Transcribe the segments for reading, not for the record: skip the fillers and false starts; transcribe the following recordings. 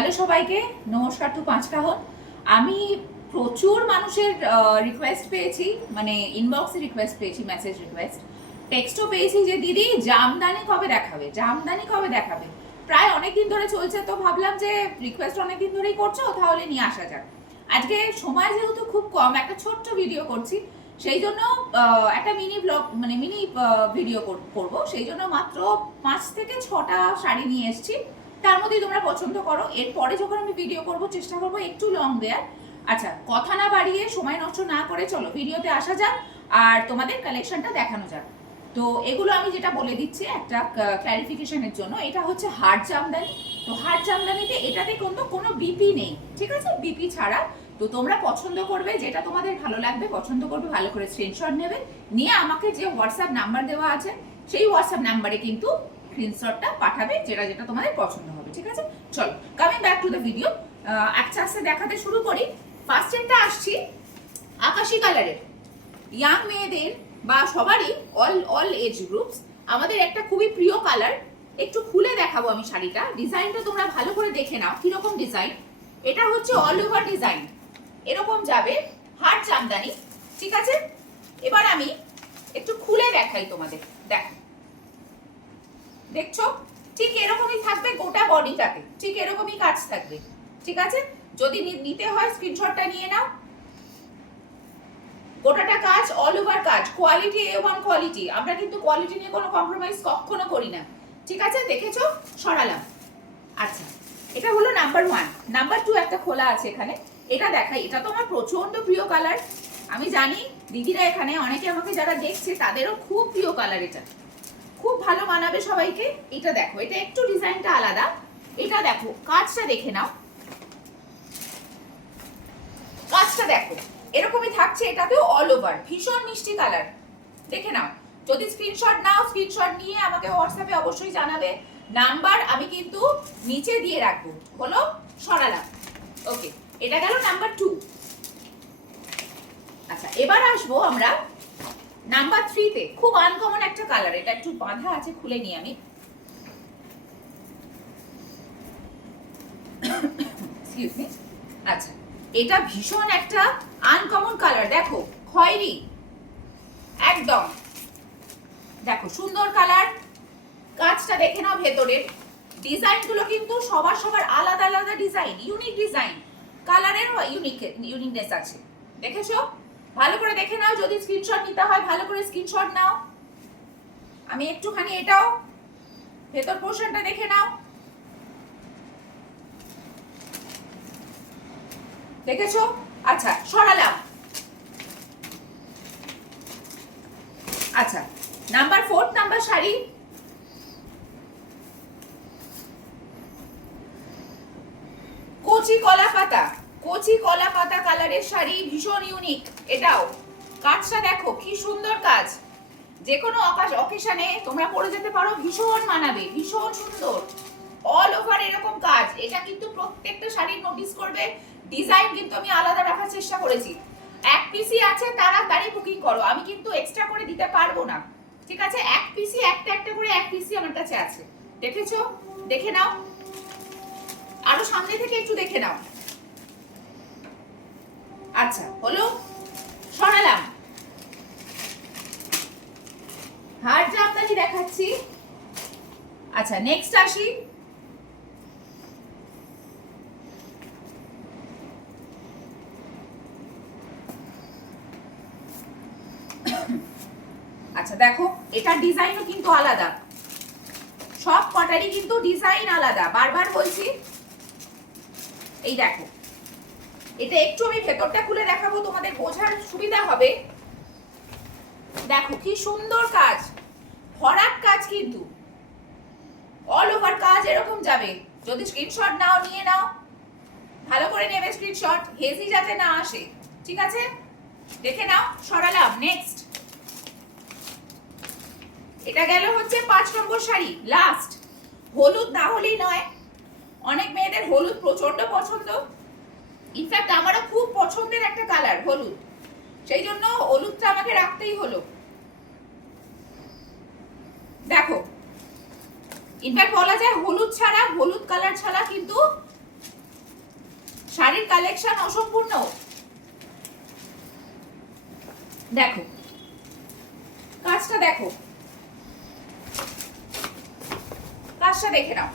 Hello সবাইকে, নমস্কার two পাঁচ কাহন। আমি প্রচুর মানুষের রিকোয়েস্ট পেয়েছি, মানে ইনবক্সে রিকোয়েস্ট পেয়েছি, মেসেজ রিকোয়েস্ট, টেক্সটও পেয়েছি যে দিদি জামদানি কবে দেখাবে, জামদানি কবে দেখাবে। প্রায় অনেক দিন ধরে চলছে, তো ভাবলাম যে রিকোয়েস্ট অনেক দিন ধরেই করছো, তাহলে নিয়ে আসা যাক। আজকে সময় যেহেতু খুব কম, একটা ছোট্ট ভিডিও করছি, সেই জন্য একটা মিনি ব্লগ, মানে মিনি ভিডিও করব। সেই জন্য মাত্র 5 থেকে 6টা শাড়ি নিয়ে এসেছি, তার মধ্যেই তোমরা পছন্দ করো। এরপরে যখন আমি ভিডিও করব চেষ্টা করব একটু লং দেয়ার। আচ্ছা, কথা না বাড়িয়ে, সময় নষ্ট না করে চলো ভিডিওতে আসা যাক আর তোমাদের কালেকশনটা দেখানো যাক। তো এগুলো আমি যেটা বলে দিচ্ছি একটা ক্ল্যারিফিকেশনের জন্য, এটা হচ্ছে হার্ড জামদানি। তো হার্ড জামদানিতে এটাতে কিন্তু কোনো বিপি নেই, ঠিক আছে, বিপি ছাড়া। তো তোমরা পছন্দ করবে, যেটা তোমাদের ভালো লাগবে পছন্দ করবে, ভালো করে স্ক্রিনশট নেবে, নিয়ে আমাকে যে হোয়াটসঅ্যাপ নাম্বার দেওয়া আছে সেই হোয়াটসঅ্যাপ নাম্বারে কিন্তু স্ক্রিনশটটা পাঠাবে, যেটা যেটা তোমাদের পছন্দ হবে, ঠিক আছে। চলো, coming back to the video, একটা আস্তে দেখাতে শুরু করি। ফার্স্ট একটা আসছি আকাশি কালারের, ইয়াং মেয়েদের বা সবারই, অল এজ গ্রুপস, আমাদের একটা খুবই প্রিয় কালার। একটু খুলে দেখাবো আমি শাড়িটা, ডিজাইনটা তোমরা ভালো করে দেখে নাও কিরকম ডিজাইন। এটা হচ্ছে অল ওভার ডিজাইন, এরকম যাবে, হার্ড জামদানি, ঠিক আছে। এবার আমি একটু খুলে দেখাই তোমাদের, দেখো, দেখছো ঠিক এরকমই থাকবে গোটা বডিটাতে, ঠিক এরকমই কাজ থাকবে, ঠিক আছে। যদি নিতে হয় স্ক্রিনশটটা নিয়ে নাও। গোটাটা কাজ, অল ওভার কাজ, কোয়ালিটি A1 কোয়ালিটি, আমরা কিন্তু কোয়ালিটি নিয়ে কোনো কম্প্রোমাইজ কখনো করি না, ঠিক আছে। দেখেছো, সরালাম। আচ্ছা, এটা হলো নাম্বার 1। নাম্বার 2 একটা খোলা আছে এখানে, এটা দেখাই। এটা তো আমার প্রচন্ড প্রিয় কালার, আমি জানি দিদিরা এখানে অনেকে আমাকে যারা দেখছে তাদেরও খুব প্রিয় কালার, এটা খুব ভালো মানাবে সবাইকে। এটা দেখো, এটা একটু ডিজাইনটা আলাদা, এটা দেখো, কাজটা দেখে নাও, কাজটা দেখো, এরকমই থাকছে। এটাতেও অল ওভার, ভীষণ মিষ্টি কালার, দেখে নাও। যদি স্ক্রিনশট নাও, স্ক্রিনশট নিয়ে আমাকে হোয়াটসঅ্যাপে অবশ্যই জানাবে, নাম্বার আমি কিন্তু নিচে দিয়ে রাখবো। হলো, সরালাম। ওকে, এটা গেল নাম্বার 2। আচ্ছা, এবার আসবো আমরা নাম্বার 3 তে। খুব আনকমন একটা কালার, এটা একটু বাঁধা আছে, খুলে নিই আমি। Excuse me. আচ্ছা, এটা ভীষণ একটা আনকমন কালার, দেখো, খয়েরি একদম, দেখো সুন্দর কালার। কাজটা দেখে নাও, ভেতরের ডিজাইনগুলো কিন্তু সবার সবার আলাদা আলাদা ডিজাইন, ইউনিক ডিজাইন, কালারেরও ইউনিকনেস আছে, দেখেছো। ভালো করে দেখে নাও, যদি স্ক্রিনশট নিতে হয় ভালো করে স্ক্রিনশট নাও। আমি একটুখানি এটাও ভেতর পোর্শনটা দেখে নাও, দেখেছো। আচ্ছা, সরালাম। আচ্ছা, নাম্বার 4 নাম্বার শাড়ি, কচি কলা পাতা, কচি কলা পাতা কালারের শাড়ি, ভীষণ ইউনিক। এটাও কাজটা দেখো, কি সুন্দর কাজ, যে কোনো অকেশনে তোমরা পরে যেতে পারো, ভীষণ মানাবে, ভীষণ সুন্দর, অল ওভার এরকম কাজ। এটা কিন্তু প্রত্যেকটা শাড়ির নোটিস করবে, ডিজাইন কিন্তু আমি আলাদা রাখার চেষ্টা করেছি। এক পিসি আছে, তাড়াতাড়ি বুকিং করো, আমি কিন্তু এক্সট্রা করে দিতে পারবো না, ঠিক আছে। এক পিসি, একটা একটা করে এক পিসি আমার কাছে আছে, দেখেছো, দেখে নাও, আরো সামনে থেকে একটু দেখে নাও। আচ্ছা, হলো, সরালাম। হার্ড জামদানি দেখাচ্ছি। আচ্ছা, নেক্সট আসি। আচ্ছা দেখো, এটা ডিজাইনও কিন্তু আলাদা, সব কটারই কিন্তু ডিজাইন আলাদা, বারবার বলছি। এই দেখো, এটা একটু আমি ভেতরটা খুলে দেখাবো, তোমাদের বোঝার সুবিধা হবে। দেখো কি সুন্দর কাজ, ভরাট কাজ, কিন্তু অল ওভার কাজ এরকম যাবে। যদি স্ক্রিনশট নাও, নিয়ে নাও, ভালো করে নেবে স্ক্রিনশট, হেজি যাতে না আসে, ঠিক আছে। দেখে নাও, সরালাম। নেক্সট, এটা গেল হচ্ছে 5 নম্বর শাড়ি, লাস্ট। হলুদ না হলেই নয়, অনেক মেয়েদের হলুদ প্রচন্ড পছন্দ, ইনফ্যাক্ট আমারও খুব পছন্দের একটা কালার হলুদ, সেই জন্য হলুদটা আমাকে রাখতেই হলো। দেখো, ইনফ্যাক্ট বলা যায় হলুদ ছাড়া, হলুদ কালার ছাড়া কিন্তু কালেকশন অসম্পূর্ণ। দেখো কাজটা, দেখো কাজটা দেখে নাও,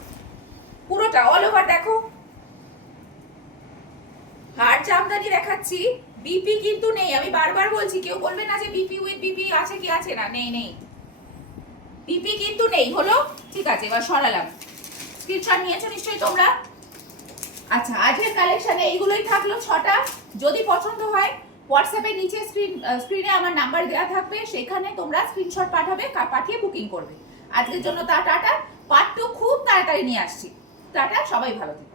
পুরোটা অল ওভার দেখো। হার জামদানি দেখাচ্ছি, বিপি কিন্তু নেই, আমি বারবার বলছি, কেউ বলবে না যে বিপি উইথ বিপি আছে কি আছে না, নেই নেই, বিপি কিন্তু নেই। হলো, ঠিক আছে, এবার সরালাম। স্ক্রিনশট নিয়েছো নিশ্চয়ই তোমরা। আচ্ছা, আজকের কালেকশনে এইগুলোই থাকলো 6টা। যদি পছন্দ হয় হোয়াটসঅ্যাপে নিচে স্ক্রিনে আমার নাম্বার দেওয়া থাকবে, সেখানে তোমরা স্ক্রিনশট পাঠাবে, পাঠিয়ে বুকিং করবে। আজকের জন্য টাটা। পার্ট 2 খুব তাড়াতাড়ি নিয়ে আসছি। টাটা, সবাই ভালো থেকো।